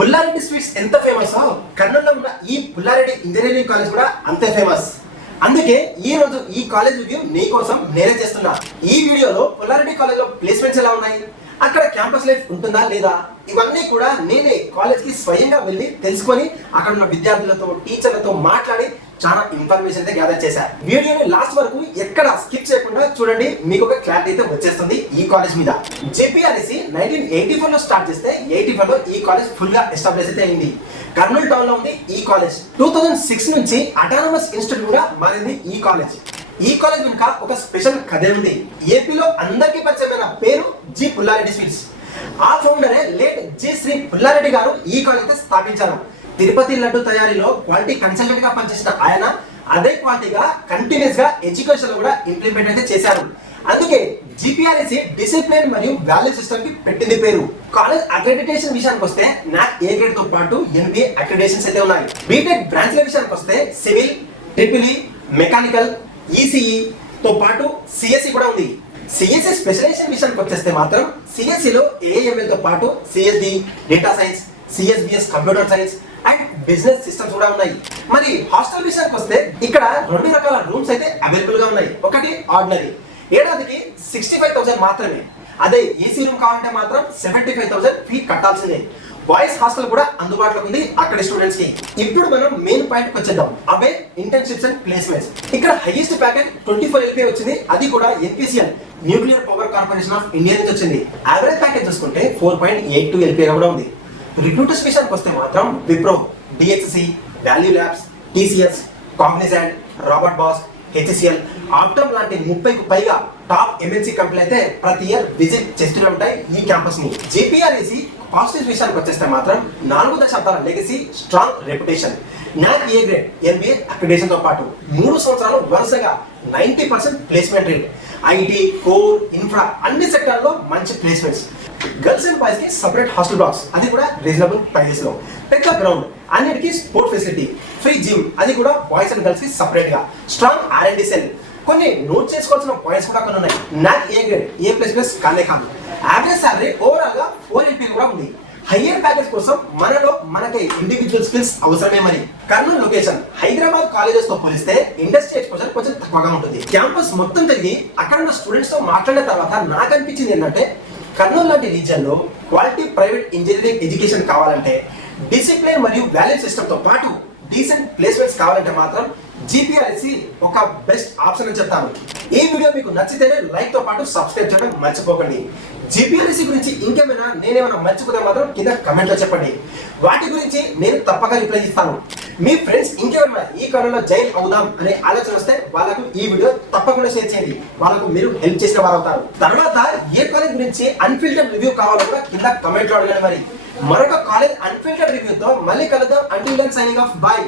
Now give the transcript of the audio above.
Pulla Reddy sweets ఎంత famous కర్నూలులో ఉన్న ఈ పుల్లారెడ్డి ఇంజనీరింగ్ కాలేజ్ కూడా అంతే ఫేమస్. అందుకే ఈ రోజు ఈ కాలేజ్ రివ్యూ నీ కోసం నేనే చేస్తున్నా. ఈ వీడియోలో పుల్లారెడ్డి కాలేజ్ లో ప్లేస్మెంట్స్ ఎలా ఉన్నాయి, అక్కడ క్యాంపస్ లైఫ్ ఉంటుందా లేదా, ఇవన్నీ కూడా నేనే కాలేజ్ కి స్వయంగా వెళ్ళి తెలుసుకొని అక్కడ ఉన్న విద్యార్థులతో టీచర్లతో మాట్లాడి చాలా ఇన్ఫర్మేషన్ అయితే గ్యాదర్ చేశారు. వీడియోని లాస్ట్ వరకు ఎక్కడ స్కిప్ చేయకుండా చూడండి, మీకు ఒక క్లారిటీ అయితే వచ్చేస్తుంది ఈ కాలేజ్ మీద. జేపీఆర్ఎస్సి 1984 లో స్టార్ట్ చేస్తే 85 లో ఈ కాలేజ్ ఫుల్ గా ఎస్టాబ్లిష్ అయితే అయింది. కర్నూలు టౌన్ లో ఉంది ఈ కాలేజ్. 2006 నుంచి అటానమస్ ఇన్స్టిట్యూట్ గా మారింది ఈ కాలేజ్. ఈ కాలేజ్ వెనుక ఒక స్పెషల్ కథే ఉంది. ఏపీలో అందరికీ పరిచయమైన పేరు జి పుల్లారెడ్డి స్వీట్స్. ఆ ఫౌండరే లేట్ జి శ్రీ పుల్లారెడ్డి గారు ఈ కాలేజ్ స్థాపించారు. తిరుపతి లడ్డు తయారీలో క్వాలిటీ కన్సల్టెంట్ గా పనిచేసిన ఆయన అదే క్వాలిటీగా కంటిన్యూస్ గా ఎడ్యుకేషన్ లో కూడా ఇంప్లిమెంట్ అయితే చేశారు. అందుకే జిపిఆర్ఎస్సి డిసిప్లిన్ మరియు వాల్యూ సిస్టమ్ కి పెట్టింది పేరు. కాలేజ్ అక్రెడిటేషన్ విషయానికి వస్తే నాక్ ఏ గ్రేడ్ తో పాటు 8 అక్రెడిటేషన్స్ అయితే ఉన్నాయి. బీటెక్ బ్రాంచ్ల విషయానికి వస్తే civil, triple E, mechanical, ECE తో పాటు సిఎస్సి కూడా ఉంది. సిఎస్సి స్పెషలైజేషన్ విషయానికి వచ్చేస్తే మాత్రం సిఎస్సిలో ఏఎంఎల్ తో పాటు CSD, data science, CSBS computer science and business systems కూడా ఉన్నాయి. మరి హాస్టల్ విషయానికి వస్తే ఇక్కడ 2 రకాల రూమ్స్ అయితే అవైలబుల్ గా ఉన్నాయి. ఒకటి ఆర్డినరీ, ఏడాదికి 65,000 మాత్రమే. అదే ఏసీ రూమ్ కావాలంటే మాత్రం 75,000 ఫీ కట్టాల్సిందే. బాయ్స్ హాస్టల్ కూడా అందుబాటులో ఉంది అక్కడ స్టూడెంట్స్ కి. ఇప్పుడు మనం మెయిన్ పాయింట్ వచ్చేద్దాం, అవే ఇంటర్న్షిప్స్ అండ్ ప్లేస్మెంట్స్. ఇక్కడ హైయెస్ట్ ప్యాకేజ్ 24 LPA వచ్చింది, అది కూడా NPCL nuclear power corporation of India నుంచి వచ్చింది. యావరేజ్ ప్యాకేజ్ చూసుకుంటే 4.82 LPA కూడా ఉంది. రిక్రూటర్స్ విషయానికి వస్తే మాత్రం Wipro, DXC, Value Labs, TCS, Cognizant, Robert Bosch, HCL, Optum లాంటి 30కు పైగా టాప్ ఎంఎన్సీ కంపెనీలు అయితే ప్రతి ఇయర్ విజిట్ చేస్తూనే ఉంటాయి ఈ క్యాంపస్ ని. జేపీఆర్ఎస్సి పాజిటివ్ విషయానికి వచ్చేస్తే మాత్రం 4 దశాబ్దాల లెగసీ, స్ట్రాంగ్ రెప్యుటేషన్, నాక్ ఏ గ్రేడ్, ఎంబీఏ అక్రిడేషన్ తో పాటు 3 సంవత్సరాలు వరుసగా 90% placement rate. IT, core, infra అన్ని సెక్టార్లో మంచి ప్లేస్మెంట్స్. గర్ల్స్ అండ్ బాయ్స్ కి సపరేట్ హాస్టల్ బ్లాక్స్, అది కూడా రీజనబుల్ ప్రైజెస్ లో. పెద్ద గ్రౌండ్, అన్నిటికీ స్పోర్ట్ ఫెసిలిటీ, ఫ్రీ జిమ్, అది కూడా బాయ్స్ అండ్ గర్ల్స్ కి సపరేట్ గా. Strong R&D cell. కొన్ని నోట్ చేసుకోవాల్సిన పాయింట్స్ కూడా కొన్ని ఉన్నాయి. నాక్ ఏ గ్రేడ్, A++ కానే కాదు. యావరేజ్ సాలరీ ఓవరాల్ గా 4 LP కూడా ఉంది. హయ్యర్ ప్యాకేజ్ కోసం మనకి ఇండివిజువల్ స్కిల్స్ అవసరమే. మరి కర్నూలు లొకేషన్ హైదరాబాద్ కాలేజెస్ తో పోలిస్తే ఇండస్ట్రీ ఎక్స్పోజర్ కొంచెం తక్కువగా ఉంటుంది. క్యాంపస్ మొత్తం తిరిగి అక్కడ ఉన్న స్టూడెంట్స్ తో మాట్లాడిన తర్వాత నాకు అనిపించింది ఏంటంటే, కర్నూలు లాంటి రీజియన్ లో క్వాలిటీ ప్రైవేట్ ఇంజనీరింగ్ ఎడ్యుకేషన్ కావాలంటే, డిసిప్లిన్ మరియు వాల్యూ సిస్టమ్ తో పాటు డీసెంట్ ప్లేస్మెంట్స్ కావాలంటే మాత్రం జిపిఆర్ఎస్సి ఒక బెస్ట్ ఆప్షన్ అని చెప్తాను. ఈ వీడియో మీకు నచ్చితేనే లైక్ తో పాటు సబ్స్క్రైబ్ చేయడం మర్చిపోకండి. జిపిఆర్ఎస్సి గురించి ఇంకేమైనా నేనేమైనా మర్చిపోతే మాత్రం కింద కమెంట్ లో చెప్పండి. వాటి గురించి నేను తప్పక రిప్లై ఇస్తాను. మీ ఫ్రెండ్స్ ఇంకేమైనా ఈ కాలంలో జాయిన్ అవుదాం అనే ఆలోచన వస్తే వాళ్ళకు ఈ వీడియో తప్పకుండా షేర్ చేయండి. వాళ్ళకు మీరు హెల్ప్ చేసిన వారు అవుతారు. తర్వాత ఏ కాలేజ్ గురించి అన్ఫిల్టర్డ్ రివ్యూ కావాలో కూడా కింద కమెంట్ లో అడగండి. మరి మరొక కాలేజ్ అన్ఫిల్టర్డ్ రివ్యూతో మళ్ళీ కలుద్దాం. Until then signing off, by.